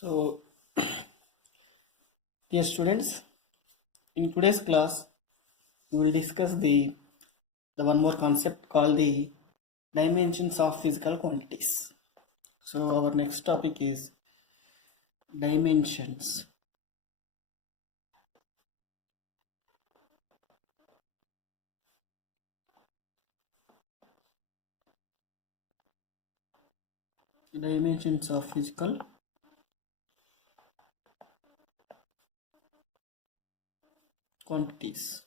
So, dear students, in today's class, we will discuss the one more concept called the dimensions of physical quantities. So, our next topic is dimensions. Dimensions of physical quantities.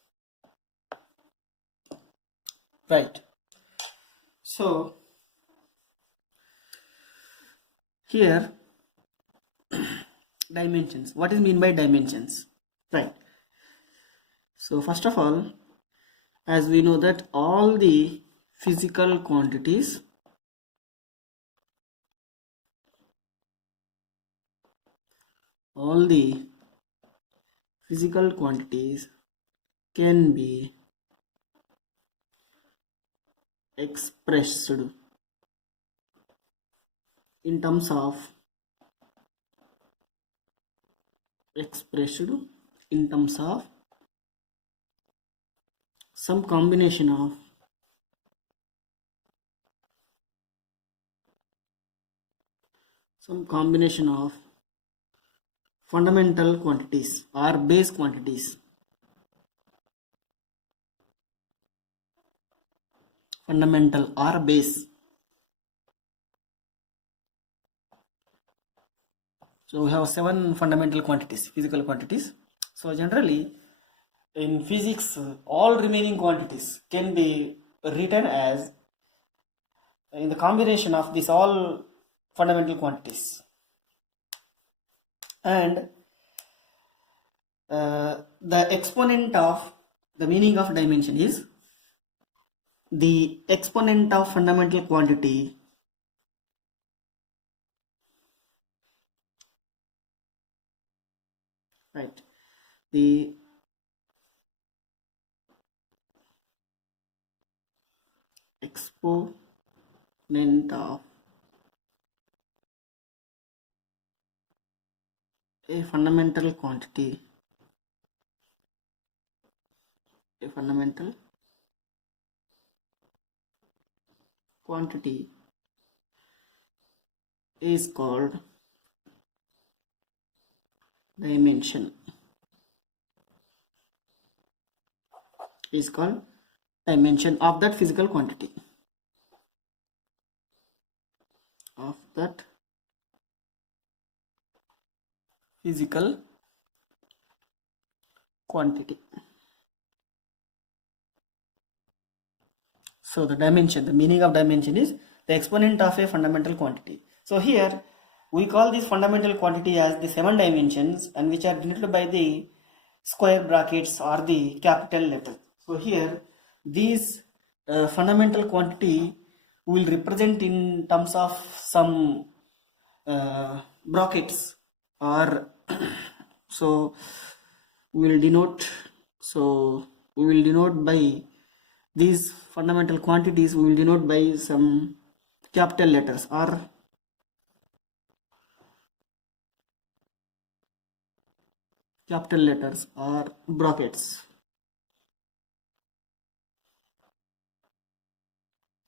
Right. So, here dimensions. What is mean by dimensions? Right. So, first of all, as we know that all the physical quantities can be expressed in terms of some combination of fundamental quantities or base quantities. Fundamental or base. So we have 7 fundamental quantities, physical quantities. So generally in physics, all remaining quantities can be written as in the combination of these all fundamental quantities. And the exponent of the meaning of dimension is the exponent of fundamental quantity right, the exponent of a fundamental quantity is called dimension. Of that physical quantity, So the dimension, the meaning of dimension is the exponent of a fundamental quantity. So here we call this fundamental quantity as the 7 dimensions, and which are denoted by the square brackets or the capital letter. So here these fundamental quantity will represent in terms of some brackets, or so we will denote by these fundamental quantities, we will denote by some capital letters or brackets.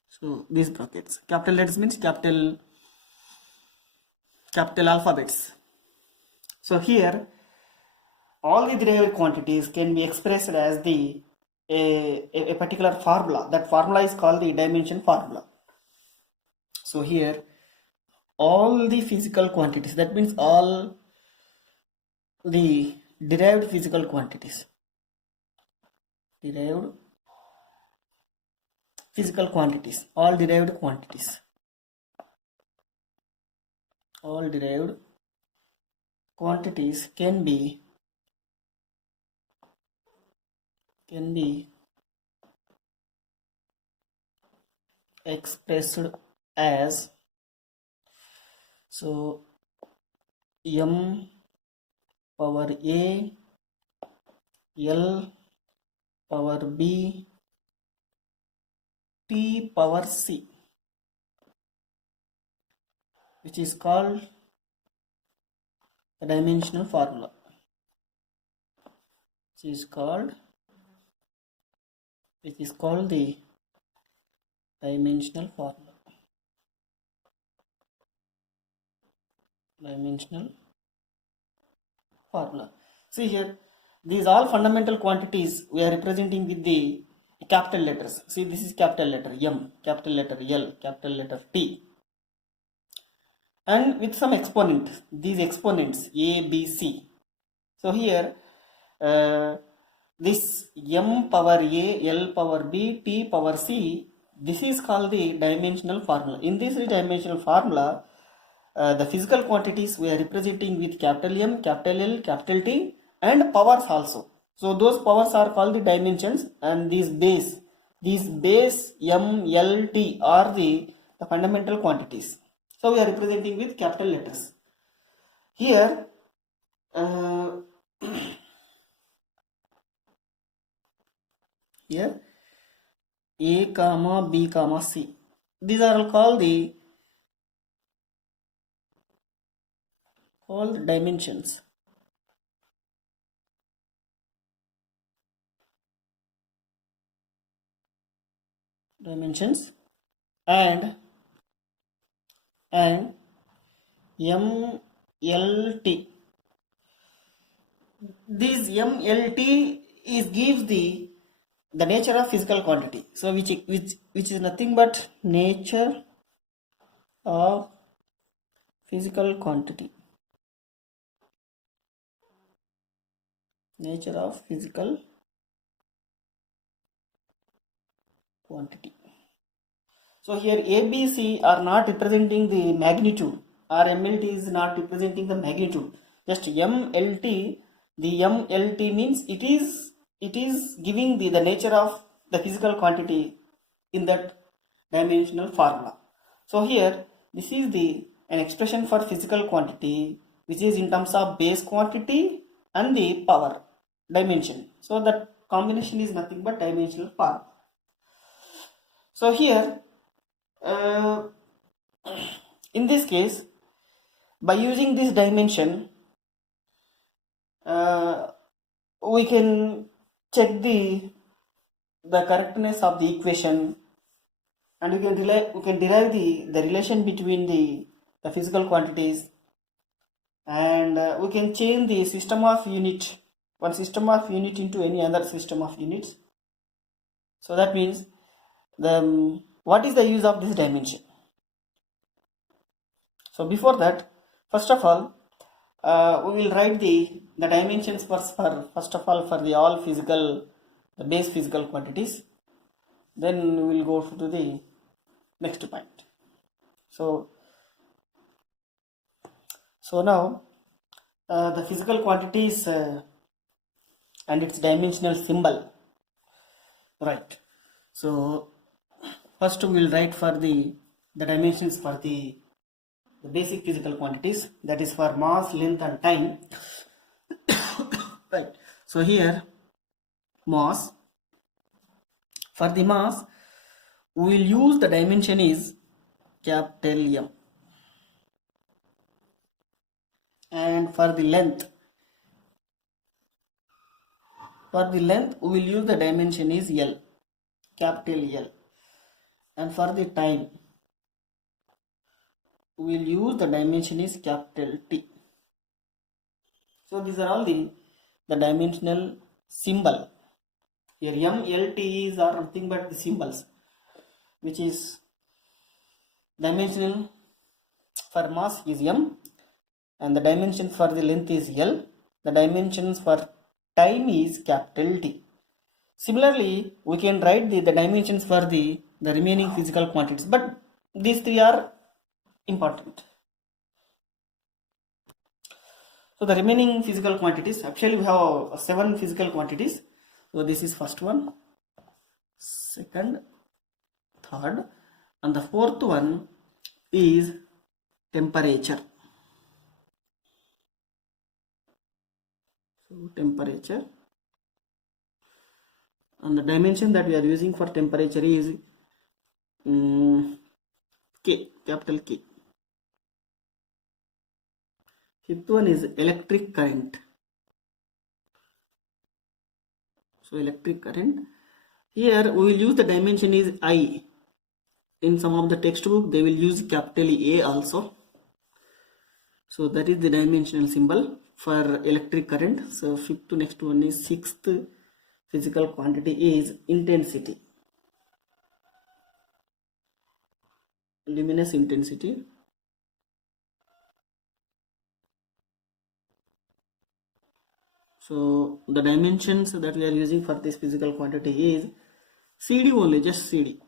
So these brackets, capital letters means capital alphabets. So here all the derived quantities can be expressed as a particular formula. That formula is called the dimension formula. So here all the physical quantities, that means all the derived physical quantities, all derived quantities can be expressed as m power a, l power b, t power c, which is called the dimensional formula. This is called the dimensional formula. Dimensional formula. See here, these all fundamental quantities we are representing with the capital letters. See, this is capital letter M, capital letter L, capital letter T, and with some exponent. These exponents A, B, C. So here, this M power A, L power B, T power C. This is called the dimensional formula. In this dimensional formula, the physical quantities we are representing with capital M, capital L, capital T, and powers also. So those powers are called the dimensions, and these base M, L, T are the fundamental quantities. So we are representing with capital letters. Here, here A comma B comma C. These are all called dimensions. Dimensions, and M, L, T. This M, L, T gives the nature of physical quantity. So which is nothing but nature of physical quantity. Nature of physical quantity. So here A, B, C are not representing the magnitude, or MLT is not representing the magnitude. Just MLT, the MLT means it is giving the nature of the physical quantity in that dimensional formula. So here this is an expression for physical quantity, which is in terms of base quantity and the power dimension. So that combination is nothing but dimensional formula. So here, in this case, by using this dimension, we can check the correctness of the equation, and we can derive the relation between the physical quantities, and we can change the system of unit, one system of unit into any other system of units. So that means what is the use of this dimension? So before that, first of all, we will write the dimensions first of all for the all physical, the base physical quantities. Then we will go to the next point. So now the physical quantities and its dimensional symbol. Right. So first we will write for the dimensions for the basic physical quantities, that is for mass, length and time. Right. So here mass, for the mass we will use the dimension is capital M, and for the length we will use the dimension is L, capital L, and for the time we will use the dimension is capital T. So these are all the dimensional symbol. Here M, L, T is are nothing but the symbols, which is dimensional for mass is M, and the dimension for the length is L. The dimensions for time is capital T. Similarly, we can write the dimensions for the remaining physical quantities, but these three are important. So the remaining physical quantities, actually we have 7 physical quantities. So this is first one, second, third, and the fourth one is temperature. So temperature, and the dimension that we are using for temperature is K, capital K. Fifth one is electric current. So electric current. Here we will use the dimension is I. In some of the textbook they will use capital A also. So that is the dimensional symbol for electric current. So fifth to next one is sixth physical quantity is intensity. Luminous intensity. So the dimensions that we are using for this physical quantity is CD only, just CD.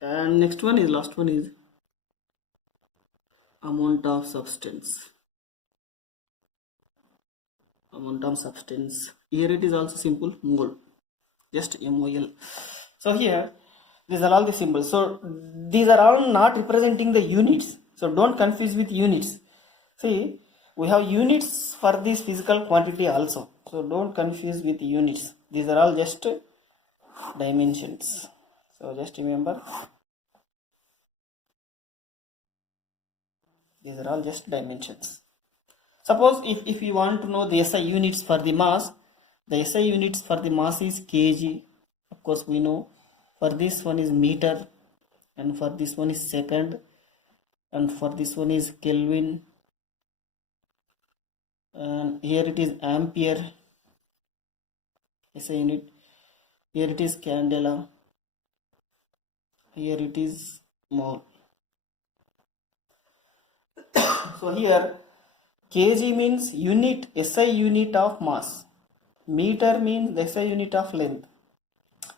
And next one is, last one is amount of substance. Amount of substance. Here it is also simple, mole, just MOL. So here these are all the symbols. So these are all not representing the units. So don't confuse with units. See, we have units for this physical quantity also. So don't confuse with units. These are all just dimensions. So just remember, these are all just dimensions. Suppose if you want to know the SI units for the mass, the SI units for the mass is kg. Of course we know. For this one is meter, and for this one is second, and for this one is Kelvin, and here it is ampere, SI unit. Here it is candela, here it is mole. So here kg means unit, SI unit of mass, meter means the SI unit of length.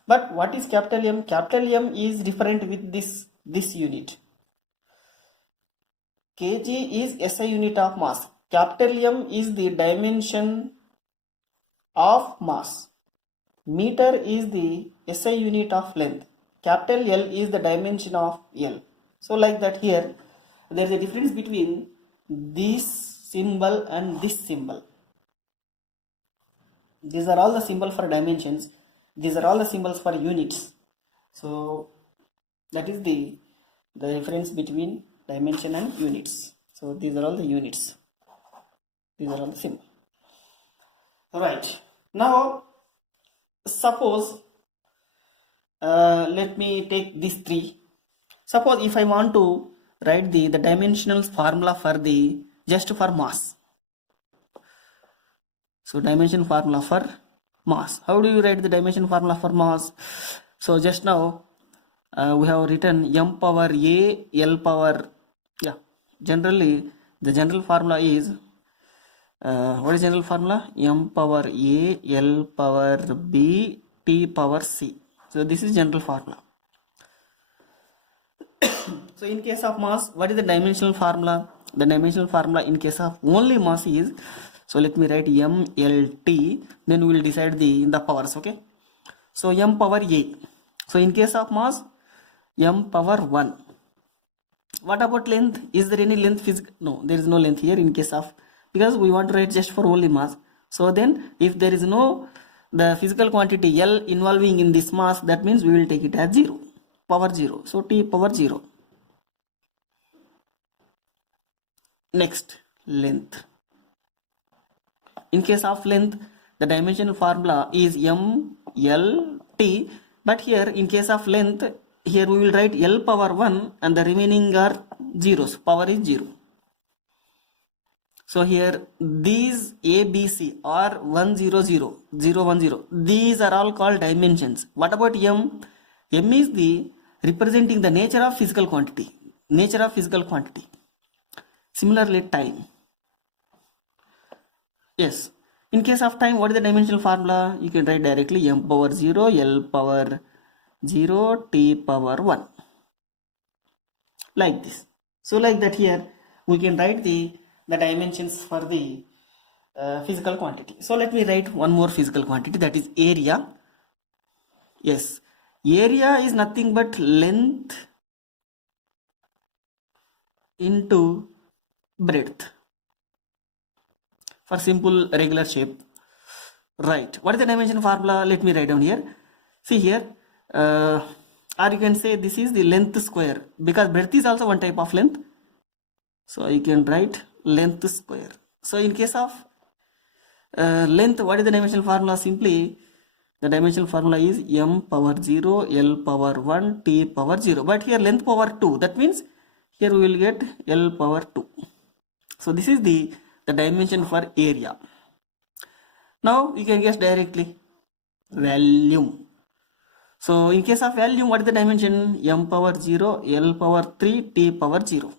But what is capital M? Capital M is different with this unit. Kg is SI unit of mass. Capital M is the dimension of mass. Meter is the SI unit of length. Capital L is the dimension of L. So like that here, there is a difference between this symbol and this symbol. These are all the symbols for dimensions. These are all the symbols for units. So that is the difference between dimension and units. So these are all the units. These are all the symbols. Alright. Now suppose let me take these three. Suppose if I want to write the dimensional formula for the just for mass. So dimension formula for mass. How do you write the dimension formula for mass? So just now we have written m power a l power, generally the general formula is what is general formula? M power a l power b t power c. So this is general formula. So in case of mass, what is the dimensional formula? The dimensional formula in case of only mass is, so let me write m l t, then we will decide the powers. Okay, so m power a. So in case of mass, m power 1. What about length? Is there any length physical? No, there is no length here in case of, because we want to write just for only mass. So then if there is no the physical quantity L involving in this mass, that means we will take it as 0, power 0. So t power 0. Next, length. In case of length, the dimensional formula is m l t, but here in case of length, here we will write L power 1 and the remaining are zeros, power is 0. So here these A, B, C are 1, 0, 0, 0, 1, 0. These are all called dimensions. What about M? M is the representing the nature of physical quantity. Nature of physical quantity. Similarly, time. Yes. In case of time, what is the dimensional formula? You can write directly m power 0, L power 0, t power 1. Like this. So like that here, we can write the dimensions for the physical quantity. So let me write one more physical quantity, that is area. Yes. Area is nothing but length into breadth. For simple regular shape. Right. What is the dimension formula? Let me write down here. See here. Or you can say this is the length square, because breadth is also one type of length. So you can write length square. So in case of length, what is the dimensional formula? Simply the dimensional formula is m power 0, l power 1, t power 0. But here length power 2. That means here we will get l power 2. So this is the dimension for area. Now you can guess directly volume. So in case of volume, what is the dimension? M power 0, L power 3, T power 0.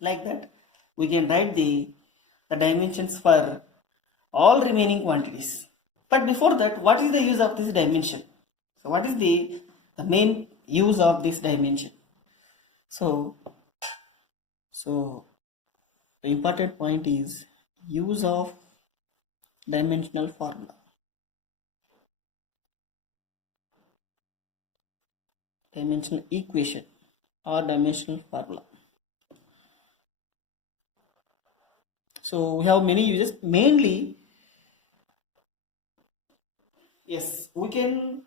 Like that, we can write the dimensions for all remaining quantities. But before that, what is the use of this dimension? So what is the main use of this dimension? So the important point is use of dimensional formula. Dimensional equation or dimensional formula. So we have many uses. Mainly, yes, we can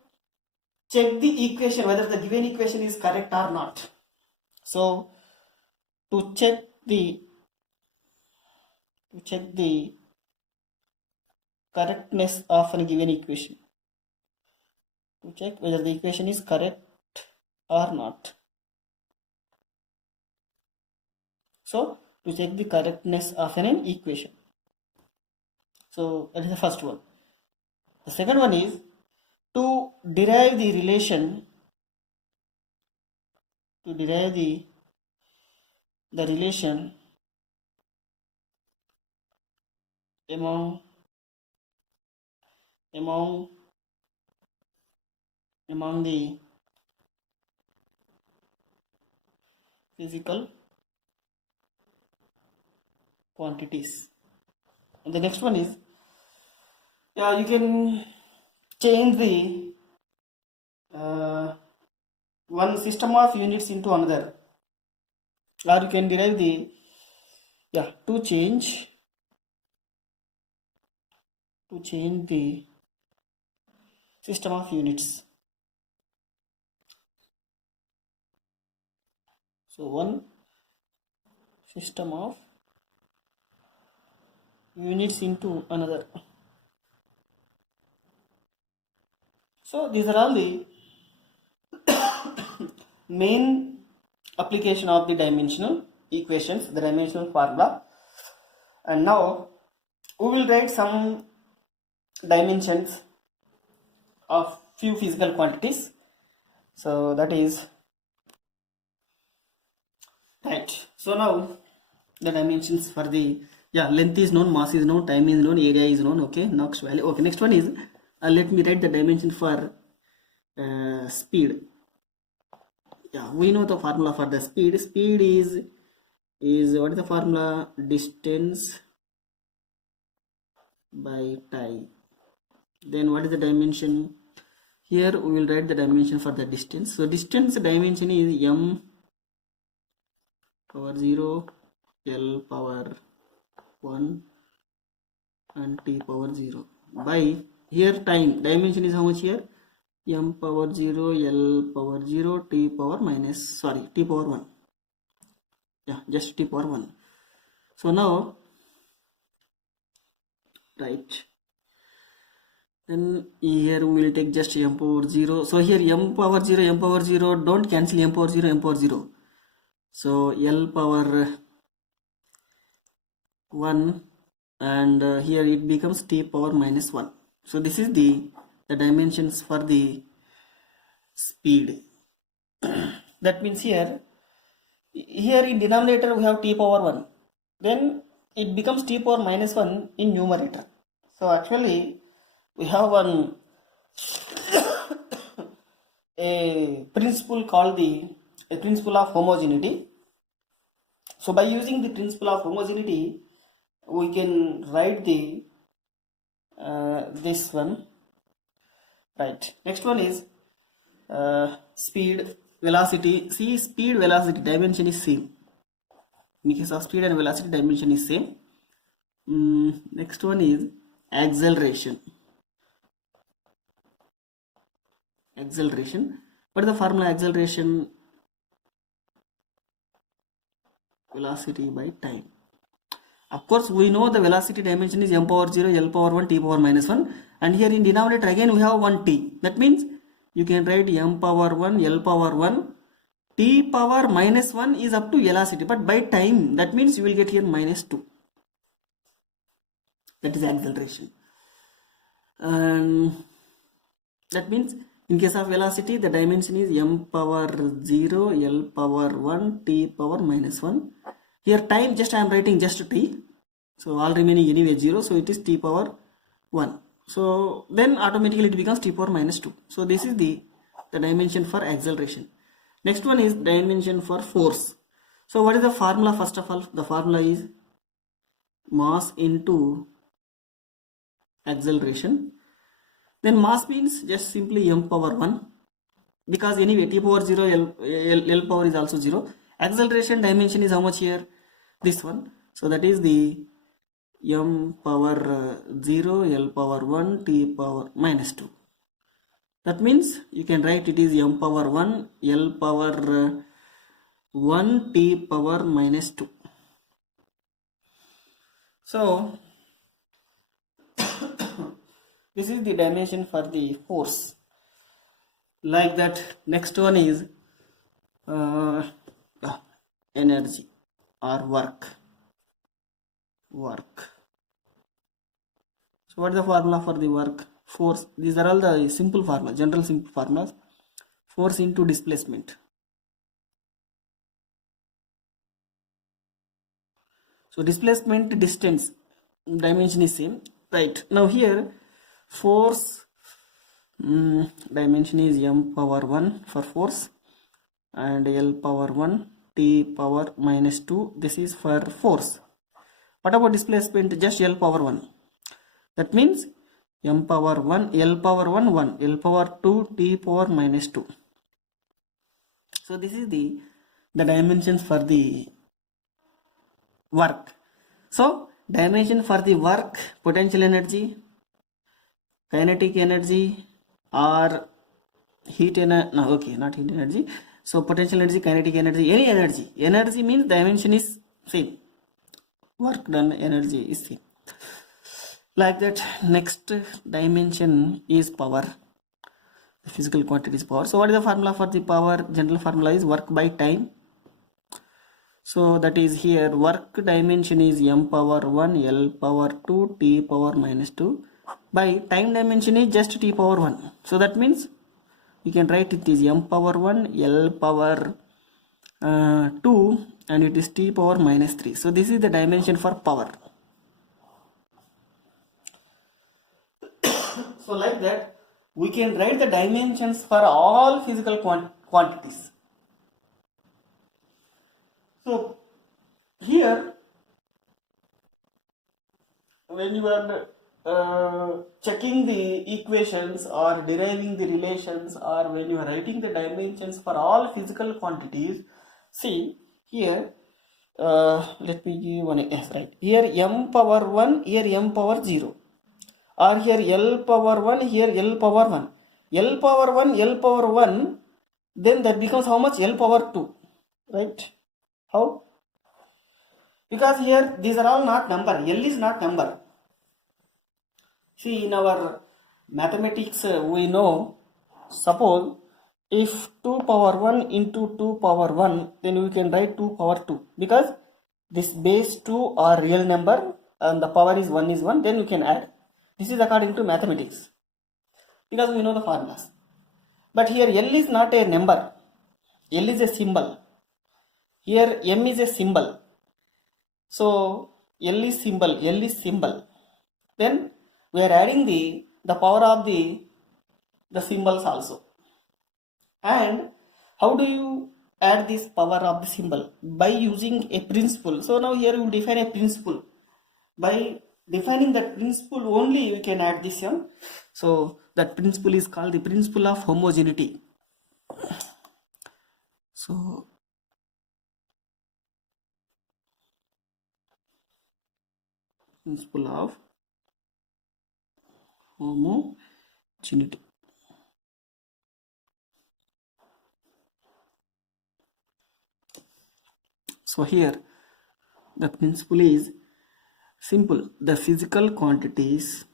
check the equation whether the given equation is correct or not. So to check the correctness of a given equation, to check whether the equation is correct or not. So to check the correctness of an equation. So that is the first one. The second one is to derive the relation, the relation among the physical quantities. And the next one is, you can change the one system of units into another, or you can derive the to change the system of units. So one system of units into another. So these are all the main application of the dimensional equations, the dimensional formula. And now we will write some dimensions of few physical quantities. So that is right. So now the dimensions for the length is known, mass is known, time is known, area is known. Okay, next value. Okay, next one is let me write the dimension for speed. We know the formula for the speed. Speed is what is the formula? Distance by time. Then what is the dimension? Here we will write the dimension for the distance. So distance dimension is m power 0, l power 1 and t power 0 by here time dimension is how much here? M power 0, L power 0, t power t power 1. Just t power 1. So now right, then here we will take just m power 0. So here m power 0 don't cancel m power 0. So L power 1 and here it becomes t power -1. So this is the dimensions for the speed. That means here in denominator we have t power 1, then it becomes t power -1 in numerator. So actually we have one a principle called the principle of homogeneity. So by using the principle of homogeneity, we can write the this one. Right. Next one is speed, velocity. See, speed, velocity dimension is same. In case of speed and velocity, dimension is same. Next one is acceleration. What is the formula acceleration? velocity by time. Of course, we know the velocity dimension is m power 0, L power 1, T power minus 1. And here in denominator again we have 1 T. That means you can write m power 1, L power 1, T power minus 1 is up to velocity. But by time, that means you will get here minus 2. That is acceleration. And that means in case of velocity, the dimension is m power 0, L power 1, T power minus 1. Here time, just I am writing just t. So all remaining anyway 0. So it is t power 1. So then automatically it becomes t power minus 2. So this is the dimension for acceleration. Next one is dimension for force. So what is the formula? First of all, the formula is mass into acceleration. Then mass means just simply m power 1, because anyway t power 0, L power is also 0. Acceleration dimension is how much here? This one. So that is the m power 0, L power 1, T power minus 2. That means you can write it is m power 1, L power 1, T power minus 2. So this is the dimension for the force. Like that, next one is energy or work. So what is the formula for the work? Force. These are all the simple formulas, general simple formulas. Force into displacement. So displacement, distance, dimension is same. Right. Now here force dimension is m power 1 for force and L power 1, T power minus 2. This is for force. What about displacement? Just L power 1. That means m power 1, L power 1, 1, L power 2, T power minus 2. So this is the dimensions for the work. So dimension for the work, potential energy, kinetic energy, or heat energy. No, okay, not heat energy. So potential energy, kinetic energy, any energy. Energy means dimension is same. Work done, energy is same. Like that, next dimension is power. The physical quantity is power. So what is the formula for the power? General formula is work by time. So that is here work dimension is m power 1, L power 2, T power minus 2. By time dimension is just T power 1. So that means you can write it is m power 1, L power 2, and it is T power minus 3. So this is the dimension for power. So like that, we can write the dimensions for all physical quantities. So here, when you are checking the equations or deriving the relations, or when you are writing the dimensions for all physical quantities, see here, let me give one, yes, right, here m power 1, here m power 0, or here L power 1, here L power 1, L power 1, L power 1, then that becomes how much? L power 2, right? How? Because here these are all not number, L is not number. See, in our mathematics we know, suppose if 2 power 1 into 2 power 1, then we can write 2 power 2, because this base 2 are real number and the power is 1, then we can add. This is according to mathematics, because we know the formulas. But here L is not a number, L is a symbol. Here M is a symbol. So L is symbol. Then we are adding the power of the symbols also. And how do you add this power of the symbol? By using a principle. So now here we define a principle. By defining that principle only we can add this one. So that principle is called the principle of homogeneity. So principle of homogeneity. So here The principle is simple. The physical quantities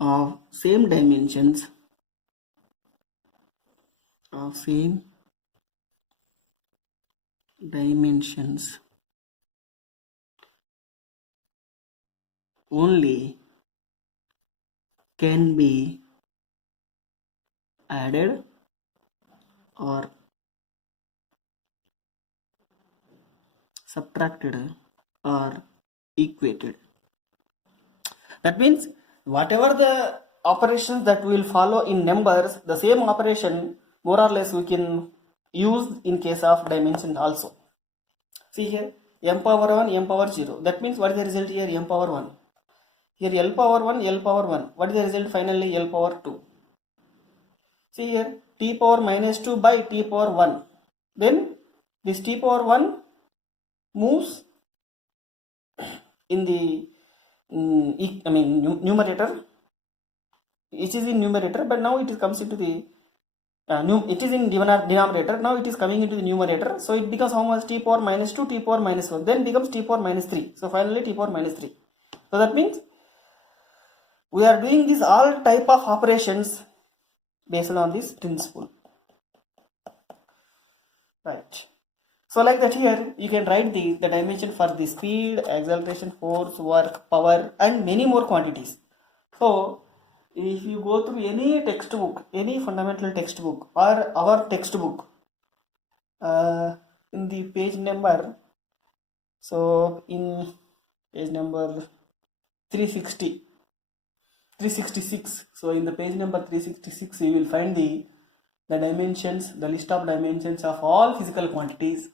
of same dimensions only can be added or subtracted or equated. That means whatever the operations that will follow in numbers, the same operation more or less we can use in case of dimension also. See here, m power 1, m power 0. That means what is the result here? M power 1. Here L power 1, L power 1. What is the result finally? L power 2. See here, t power minus 2 by t power 1. Then this t power 1 moves in the numerator. It is in numerator, but now it comes into the it is in denominator. Now it is coming into the numerator. So it becomes how much? T power minus 2, t power minus 1. Then becomes t power minus 3. So finally t power minus 3. So that means we are doing this all type of operations based on this principle. Right. So like that here you can write the dimension for the speed, acceleration, force, work, power and many more quantities. So if you go through any textbook, any fundamental textbook or our textbook, in the page number, so in page number 366, so in the page number 366 you will find the dimensions, the list of dimensions of all physical quantities.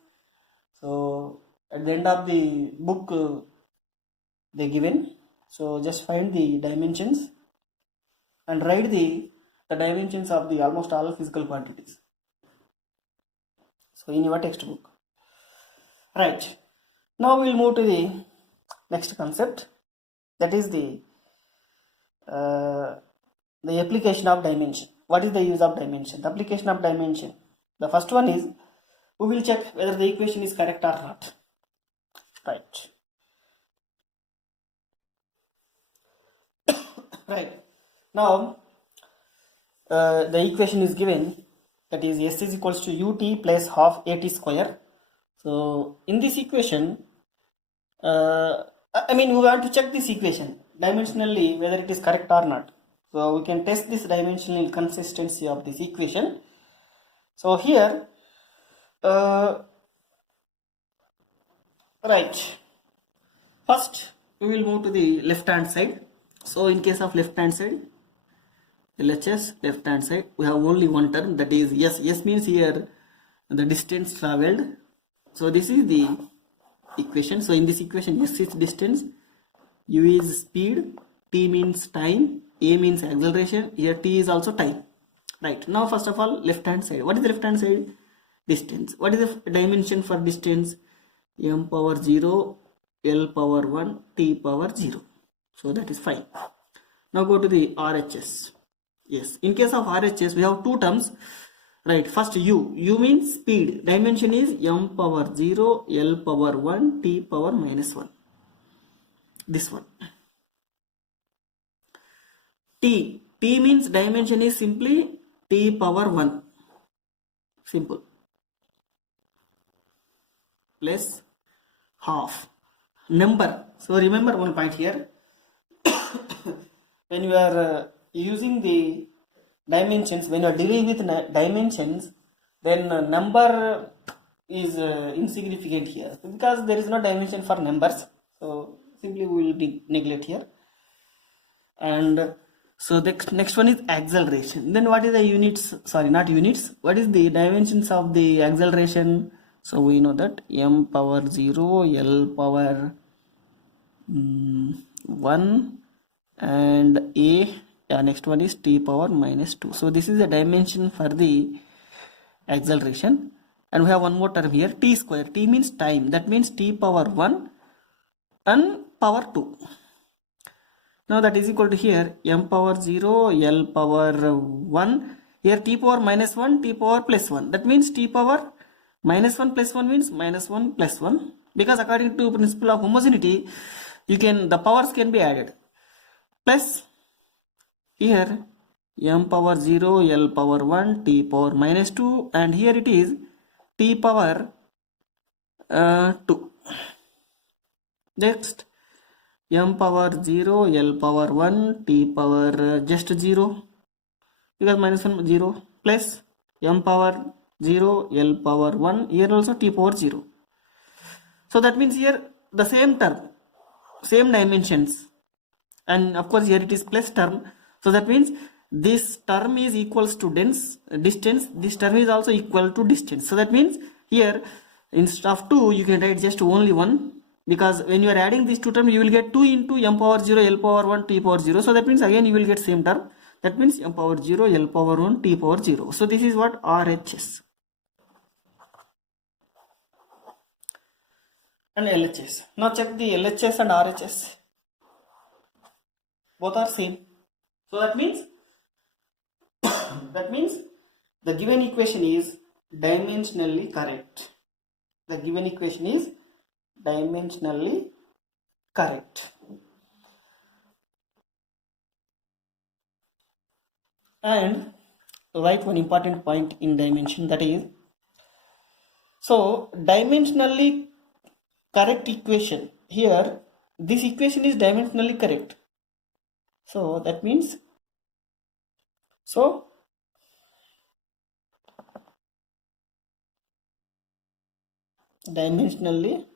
So at the end of the book they given, so just find the dimensions and write the dimensions of the almost all physical quantities, so in your textbook. Right, now we will move to the next concept, that is the application of dimension. What is the use of dimension? The application of dimension. The first one is we will check whether the equation is correct or not. Right. Right. Now the equation is given, that is s is equals to ut plus half at square. So in this equation, we want to check this equation dimensionally whether it is correct or not. So we can test this dimensional consistency of this equation. So here, right, first we will move to the left hand side. So in case of left hand side, LHS left hand side, we have only one term, that is s. S means here the distance traveled. So this is the equation. So in this equation, s is distance, u is speed, t means time, a means acceleration, here t is also time. Right, now first of all left hand side. What is the left hand side? Distance. What is the dimension for distance? M power 0, L power 1, t power 0. So that is fine. Now go to the RHS. Yes, in case of RHS we have two terms. Right, first u means speed, dimension is m power 0, L power 1, t power minus 1. This one. T means dimension is simply t power 1. Simple. Plus half. Number. So remember one point here. When you are using the dimensions, when you are dealing with dimensions, then number is insignificant here, because there is no dimension for numbers. So simply we will neglect here. And so the next one is acceleration. Then what is the units? Sorry, not units. What is the dimensions of the acceleration? So we know that m power 0, L power 1 and a. Next one is t power minus 2. So this is the dimension for the acceleration. And we have one more term here, t square. T means time. That means t power 1 and power 2. Now that is equal to here m power 0 L power 1, here t power minus 1 t power plus 1. That means t power minus 1 plus 1 means minus 1 plus 1, because according to principle of homogeneity the powers can be added, plus here m power 0 L power 1 t power minus 2, and here it is t power 2. Next m power 0 L power 1 t power just 0, because minus 1 0, plus m power 0 L power 1, here also t power 0. So that means here the same term, same dimensions, and of course here it is plus term. So that means this term is equals to distance, this term is also equal to distance. So that means here instead of 2 you can write just only 1, because when you are adding these two terms you will get 2 into m power 0 L power 1 t power 0. So that means again you will get same term, that means m power 0 L power 1 t power 0. So this is what RHS and LHS. Now check the LHS and RHS, both are same. So that means the given equation is dimensionally correct. The given equation is dimensionally correct. And write one important point in dimension, that is, so dimensionally correct equation, here this equation is dimensionally correct. So that means dimensionally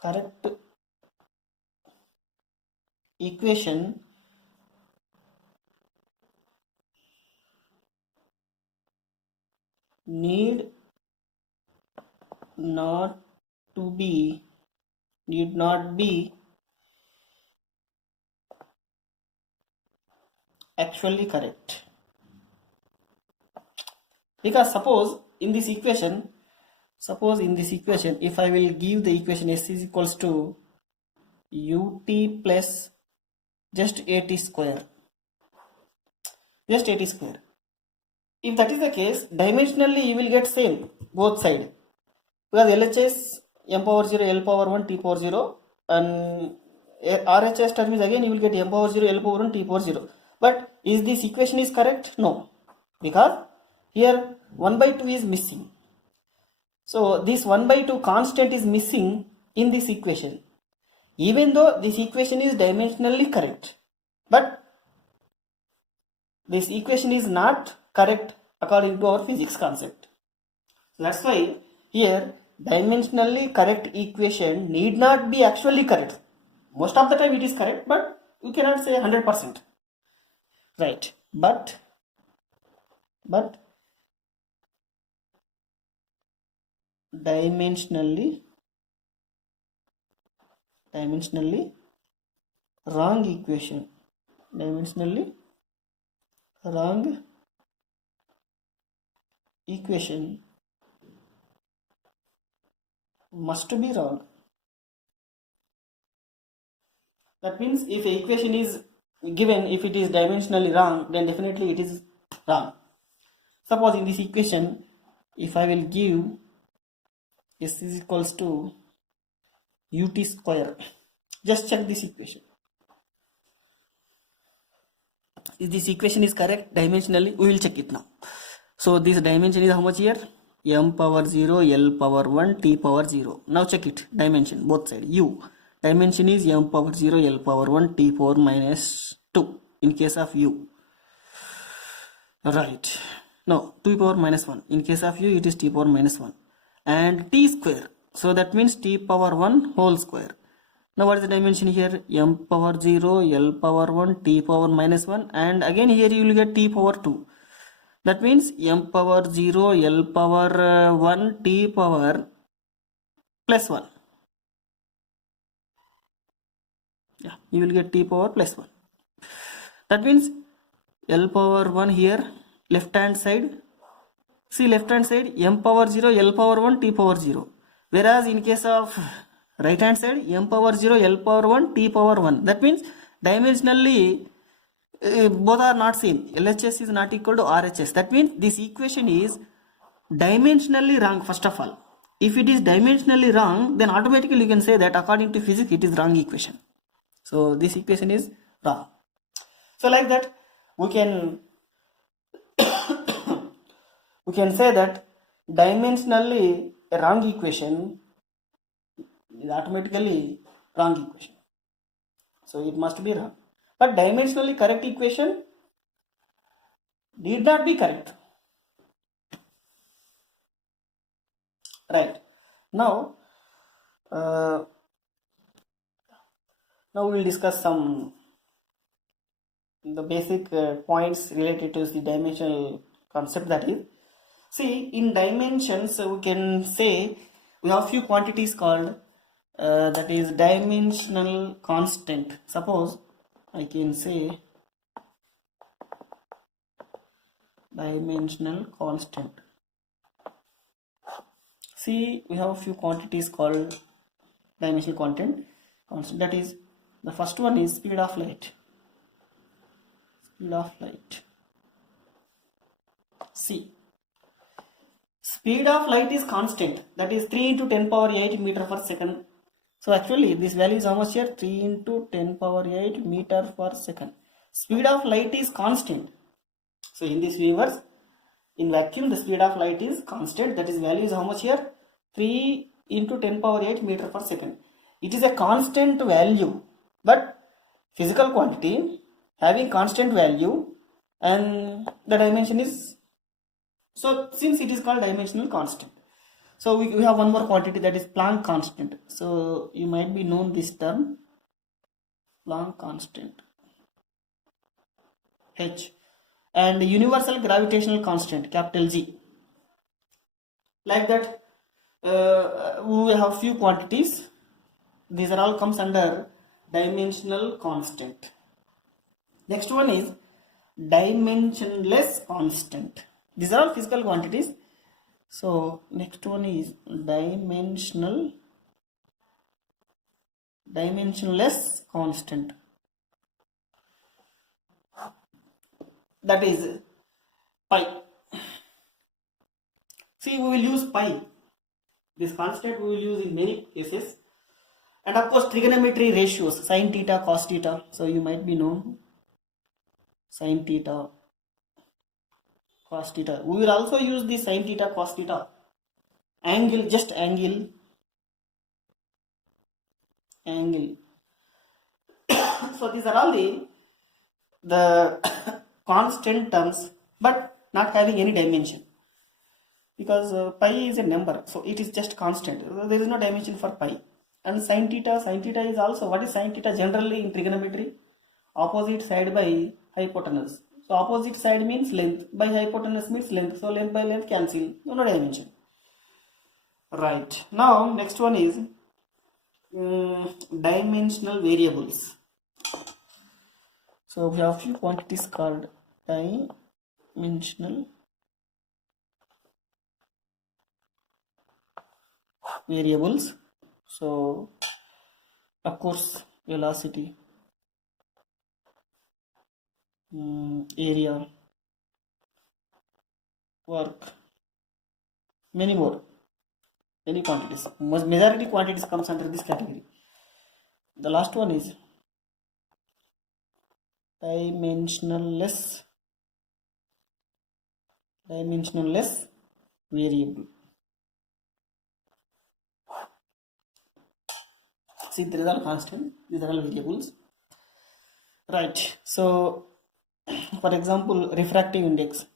correct equation need not be actually correct, because suppose in this equation if I will give the equation s is equals to ut plus just at square, if that is the case, dimensionally you will get same both side, because LHS m power 0 L power 1 t power 0, and RHS term is again you will get m power 0 L power 1 t power 0. But is this equation is correct? No, because here 1 by 2 is missing. So this 1 by 2 constant is missing in this equation, even though this equation is dimensionally correct, but this equation is not correct according to our physics concept. So that's why here dimensionally correct equation need not be actually correct. Most of the time it is correct, but you cannot say 100%, right? But dimensionally wrong equation, dimensionally wrong equation must be wrong. That means if a equation is given, if it is dimensionally wrong, then definitely it is wrong. Suppose in this equation if I will give s is equals to ut square, just check this equation. If this equation is correct dimensionally, we will check it now. So this dimension is how much here? M power 0 L power 1 t power 0. Now check it, dimension both side. U dimension is m power 0 L power 1 t power minus 2 in case of u, right? No, 2 power minus 1. In case of u it is t power minus 1, and t square, so that means t power 1 whole square. Now what is the dimension here? M power 0 L power 1 t power minus 1, and again here you will get t power 2. That means m power 0 L power 1 t power plus 1. Yeah, you will get t power plus 1. That means L power 1 here, left hand side, see left hand side, m power 0 L power 1 t power 0. Whereas in case of Right hand side m power 0, l power 1, t power 1. That means dimensionally both are not same. LHS is not equal to RHS. That means this equation is dimensionally wrong first of all. If it is dimensionally wrong, then automatically you can say that according to physics it is wrong equation. So this equation is wrong. So like that we can say that dimensionally a wrong equation is automatically wrong equation. So it must be wrong. But dimensionally correct equation need not be correct. Right. Now we will discuss some the basic points related to the dimensional concept. That is, see, in dimensions we can say we have few quantities called that is dimensional constant. Suppose I can say dimensional constant. See, we have a few quantities called dimensional constant. That is, the first one is speed of light. Speed of light. See, speed of light is constant. That is 3 into 10 power 8 meter per second. So actually this value is how much here? 3 into 10 power 8 meter per second. Speed of light is constant. So in this universe, in vacuum, the speed of light is constant. That is value is how much here? 3 into 10 power 8 meter per second. It is a constant value, but physical quantity having constant value and the dimension is, so since it is called dimensional constant. So we have one more quantity, that is Planck constant. So you might be known this term, Planck constant, H, and universal gravitational constant, capital G. Like that we have few quantities. These are all comes under dimensional constant. Next one is dimensionless constant. These are all physical quantities. So next one is dimensionless constant. That is pi. See, we will use pi. This constant we will use in many cases. And of course trigonometry ratios, sin theta, cos theta. So you might be known sin theta, cos theta. We will also use the sin theta, cos theta. Angle, just angle. So these are all the constant terms, but not having any dimension, because pi is a number, so it is just constant. There is no dimension for pi. And sin theta is also, what is sin theta? Generally in trigonometry, opposite side by hypotenuse. So opposite side means length, by hypotenuse means length, so length by length cancel, no dimension. Right. Now next one is dimensional variables. So we have few quantities called dimensional variables. So of course velocity, area, work, many more, many quantities. Majority quantities comes under this category. The last one is dimensionless variable. See, these are all constant, these are all variables. Right. So for example, refractive index.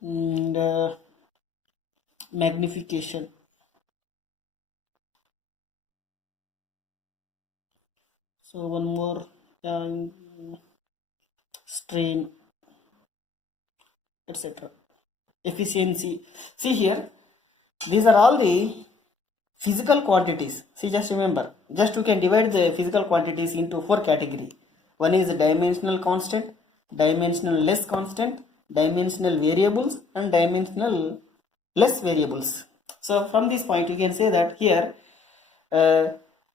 And magnification. So one more, strain, etc. Efficiency. See here, these are all the physical quantities. See, just remember, just we can divide the physical quantities into 4 categories. One is dimensional constant, dimensional less constant, dimensional variables, and dimensional less variables. So from this point you can say that here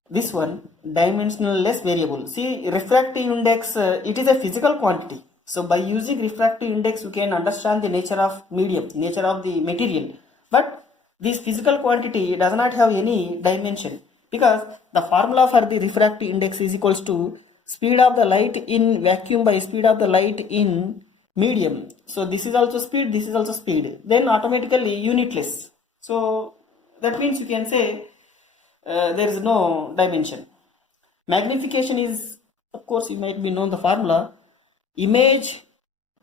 this one dimensional less variable. See, refractive index, it is a physical quantity. So by using refractive index you can understand the nature of medium, nature of the material. But this physical quantity does not have any dimension, because the formula for the refractive index is equals to speed of the light in vacuum by speed of the light in medium. So this is also speed, this is also speed, then automatically unitless. So that means you can say there is no dimension. Magnification is, of course, you might be known the formula, image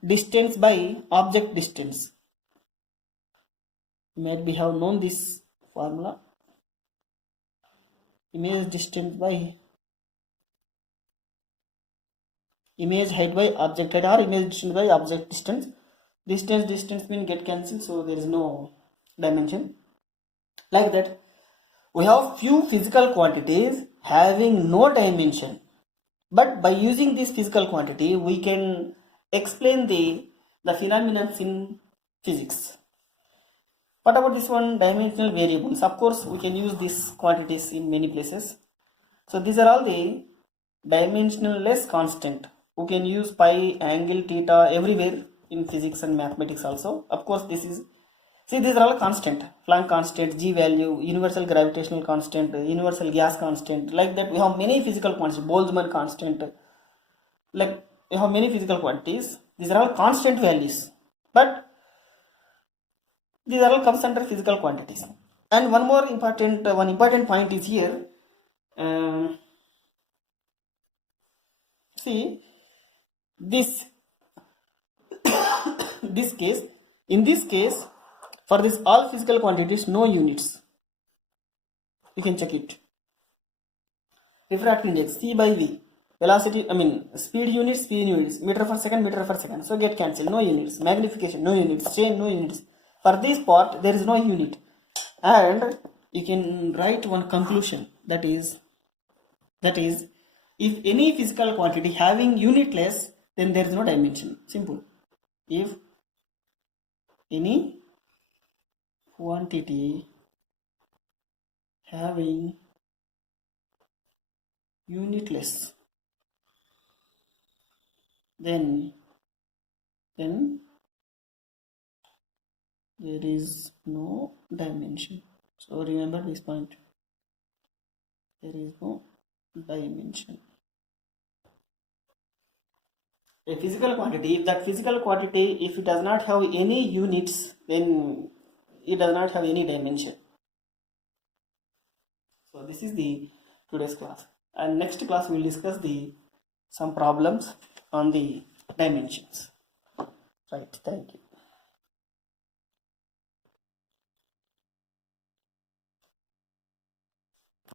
distance by object distance. You might be have known this formula, image distance by image height by object height, or image distance by object distance. Distance mean get cancelled, so there is no dimension. Like that, we have few physical quantities having no dimension, but by using this physical quantity we can explain the phenomena in physics. What about this one, dimensional variables? Of course we can use these quantities in many places. So these are all the dimensionless constant. We can use pi, angle, theta everywhere in physics and mathematics also. Of course this is, see, these are all constant. Planck constant, G value, universal gravitational constant, universal gas constant. Like that we have many physical quantities, Boltzmann constant. Like we have many physical quantities. These are all constant values, but these are all comes under physical quantities. And one important point is here. See, this in this case, for this all physical quantities, no units. You can check it. Refractive index, C by V. Velocity, speed units, meter per second. So get cancelled, no units. Magnification, no units. Change, no units. For this part, there is no unit. And you can write one conclusion, that is, if any physical quantity having unitless, then there is no dimension. Simple. If any quantity having unitless, then there is no dimension. So remember this point, there is no dimension. A physical quantity, if that physical quantity, if it does not have any units, then it does not have any dimension. So this is the today's class, and next class we will discuss some problems on the dimensions. Right, thank you.